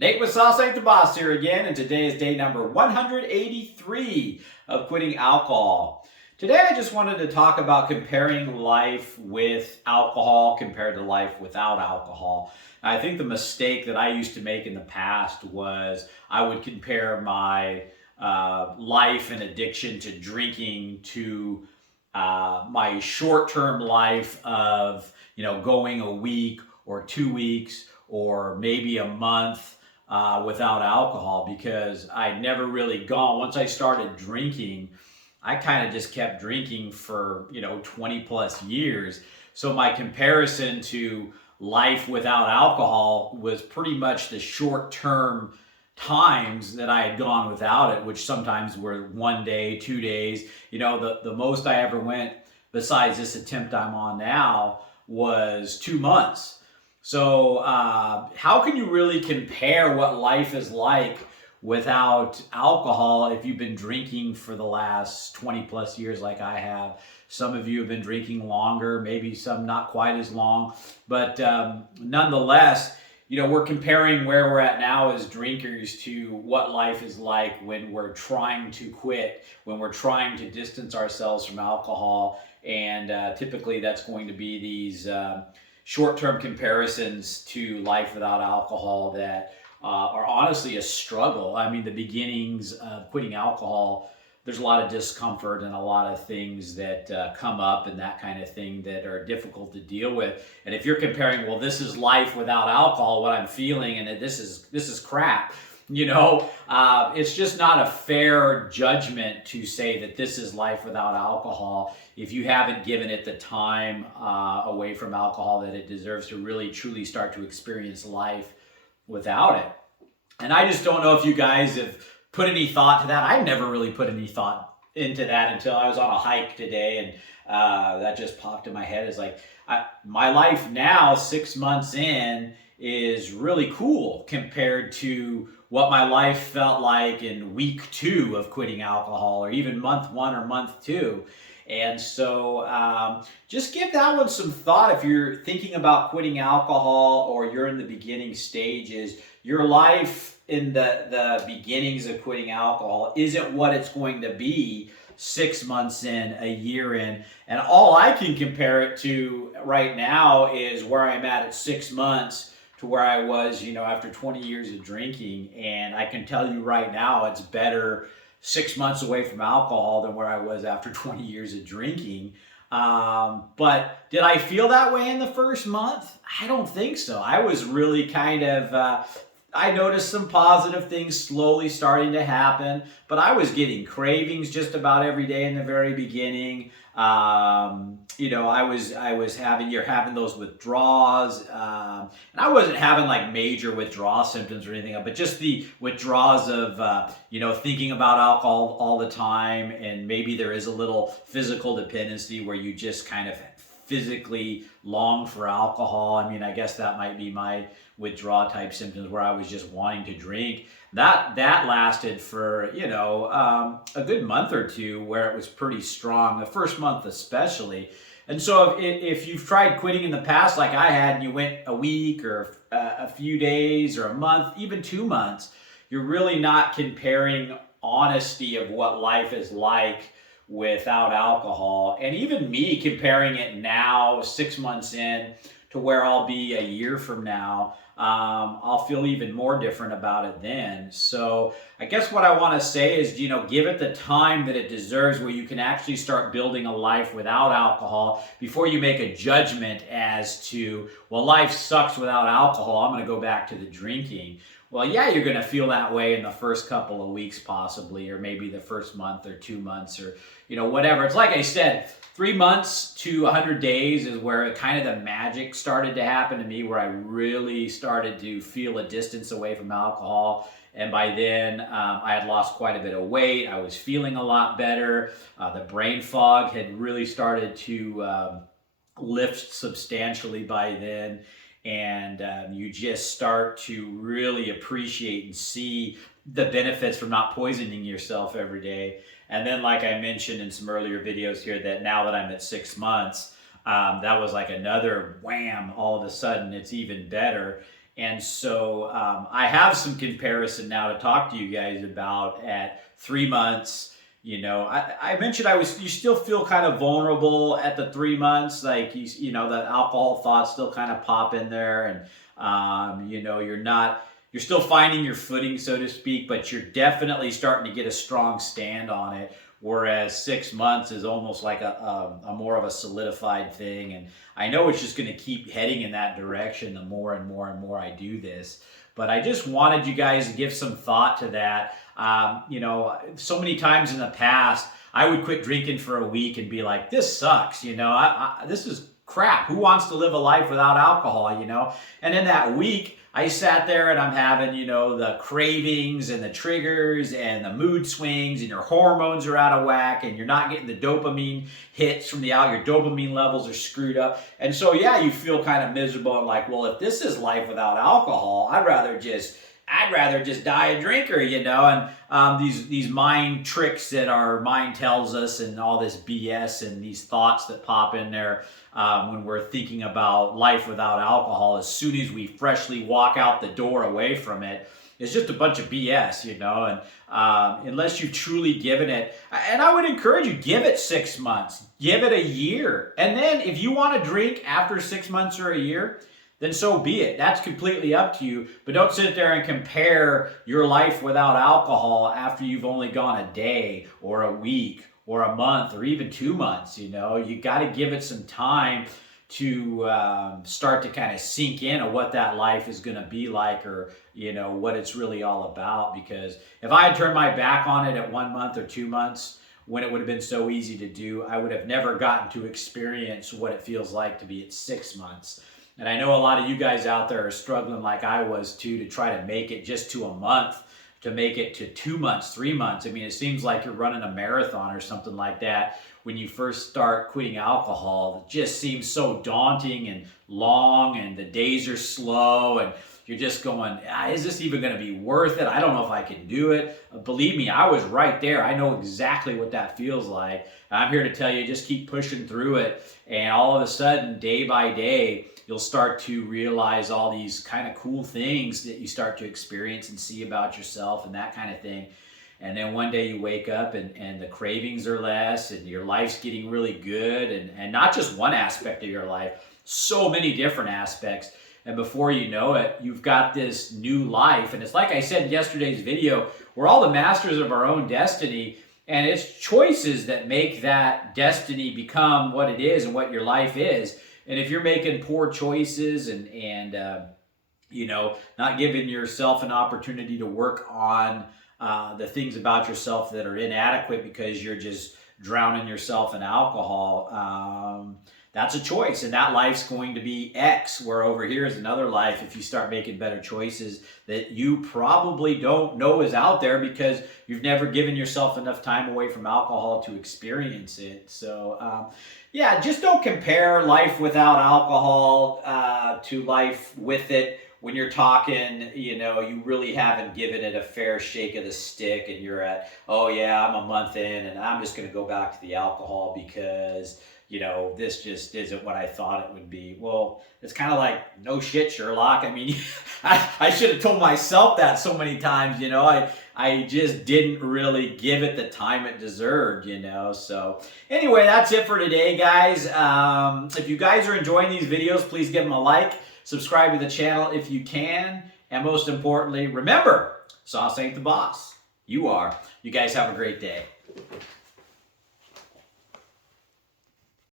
Nate with Sauce Ain't the Boss here again, and today is day number 183 of quitting alcohol. Today I just wanted to talk about comparing life with alcohol compared to life without alcohol. I think the mistake that I used to make in the past was I would compare my life and addiction to drinking to my short-term life of, going a week or 2 weeks or maybe a month without alcohol, because I'd never really gone. Once I started drinking, I kind of just kept drinking for 20 plus years. So my comparison to life without alcohol was pretty much the short term times that I had gone without it, which sometimes were 1 day, 2 days. The most I ever went besides this attempt I'm on now was 2 months. So how can you really compare what life is like without alcohol if you've been drinking for the last 20 plus years like I have? Some of you have been drinking longer, maybe some not quite as long, but nonetheless, we're comparing where we're at now as drinkers to what life is like when we're trying to quit, when we're trying to distance ourselves from alcohol. And typically that's going to be these short-term comparisons to life without alcohol that are honestly a struggle. I mean, the beginnings of quitting alcohol, there's a lot of discomfort and a lot of things that come up and that kind of thing that are difficult to deal with. And if you're comparing, well, this is life without alcohol, what I'm feeling, and this is crap. It's just not a fair judgment to say that this is life without alcohol if you haven't given it the time away from alcohol that it deserves to really truly start to experience life without it. And I just don't know if you guys have put any thought to that. I never really put any thought into that until I was on a hike today, and that just popped in my head. It's like my life now, 6 months in, is really cool compared to what my life felt like in week 2 of quitting alcohol, or even month 1 or month 2. And so just give that one some thought. If you're thinking about quitting alcohol or you're in the beginning stages, your life in the beginnings of quitting alcohol isn't what it's going to be 6 months in, a year in. And all I can compare it to right now is where I'm at 6 months to where I was, after 20 years of drinking. And I can tell you right now, it's better 6 months away from alcohol than where I was after 20 years of drinking. But did I feel that way in the first month? I don't think so. I was really kind of, I noticed some positive things slowly starting to happen, but I was getting cravings just about every day in the very beginning. You're having those withdrawals, and I wasn't having like major withdrawal symptoms or anything, but just the withdrawals of, thinking about alcohol all the time. And maybe there is a little physical dependency where you just kind of physically long for alcohol. I mean, I guess that might be my withdrawal type symptoms, where I was just wanting to drink. That lasted for, a good month or two, where it was pretty strong, the first month especially. And so if you've tried quitting in the past like I had, and you went a week or a few days or a month, even 2 months, you're really not comparing honesty of what life is like without alcohol. And even me comparing it now, 6 months in, to where I'll be a year from now, I'll feel even more different about it then. So I guess what I want to say is, give it the time that it deserves, where you can actually start building a life without alcohol before you make a judgment as to, well, life sucks without alcohol, I'm going to go back to the drinking. Well, yeah, you're going to feel that way in the first couple of weeks possibly, or maybe the first month or 2 months, or, whatever. It's like I said, 3 months to 100 days is where kind of the magic started to happen to me, where I really started to feel a distance away from alcohol. And by then, I had lost quite a bit of weight. I was feeling a lot better. The brain fog had really started to lift substantially by then. And you just start to really appreciate and see the benefits from not poisoning yourself every day. And then, like I mentioned in some earlier videos here, that now that I'm at 6 months, that was like another wham. All of a sudden, it's even better. And so I have some comparison now to talk to you guys about at 3 months. I mentioned you still feel kind of vulnerable at the 3 months, like that alcohol thoughts still kind of pop in there, and you're still finding your footing, so to speak, but you're definitely starting to get a strong stand on it. Whereas 6 months is almost like a more of a solidified thing. And I know it's just going to keep heading in that direction the more and more and more I do this. But I just wanted you guys to give some thought to that. So many times in the past, I would quit drinking for a week and be like, this sucks, this is crap. Who wants to live a life without alcohol, And in that week, I sat there and I'm having, the cravings and the triggers and the mood swings, and your hormones are out of whack and you're not getting the dopamine hits from your dopamine levels are screwed up. And so, yeah, you feel kind of miserable and like, well, if this is life without alcohol, I'd rather just die a drinker, and these mind tricks that our mind tells us, and all this BS and these thoughts that pop in there when we're thinking about life without alcohol. As soon as we freshly walk out the door away from it, it's just a bunch of BS, and unless you've truly given it, and I would encourage you, give it 6 months, give it a year, and then if you want to drink after 6 months or a year, then so be it. That's completely up to you. But don't sit there and compare your life without alcohol after you've only gone a day or a week or a month or even 2 months. You got to give it some time to start to kind of sink in on what that life is going to be like, or what it's really all about. Because if I had turned my back on it at 1 month or 2 months, when it would have been so easy to do, I would have never gotten to experience what it feels like to be at 6 months. And I know a lot of you guys out there are struggling like I was too, to try to make it just to a month, to make it to 2 months, 3 months. I mean, it seems like you're running a marathon or something like that when you first start quitting alcohol. It just seems so daunting and long, and the days are slow, and you're just going, is this even going to be worth it? I don't know if I can do it. Believe me, I was right there. I know exactly what that feels like. I'm here to tell you, just keep pushing through it. And all of a sudden, day by day, you'll start to realize all these kind of cool things that you start to experience and see about yourself and that kind of thing. And then one day you wake up and the cravings are less, and your life's getting really good, and not just one aspect of your life, so many different aspects. And before you know it, you've got this new life. And it's like I said in yesterday's video, we're all the masters of our own destiny. And it's choices that make that destiny become what it is and what your life is. And if you're making poor choices and not giving yourself an opportunity to work on the things about yourself that are inadequate because you're just drowning yourself in alcohol, that's a choice. And that life's going to be X, where over here is another life if you start making better choices that you probably don't know is out there because you've never given yourself enough time away from alcohol to experience it. So, just don't compare life without alcohol to life with it. When you're talking, you really haven't given it a fair shake of the stick, and you're at, I'm a month in and I'm just going to go back to the alcohol because, this just isn't what I thought it would be. Well, it's kind of like, no shit, Sherlock. I mean, I should have told myself that so many times, I just didn't really give it the time it deserved, So anyway, that's it for today, guys. If you guys are enjoying these videos, please give them a like. Subscribe to the channel if you can. And most importantly, remember, sauce ain't the boss. You are. You guys have a great day.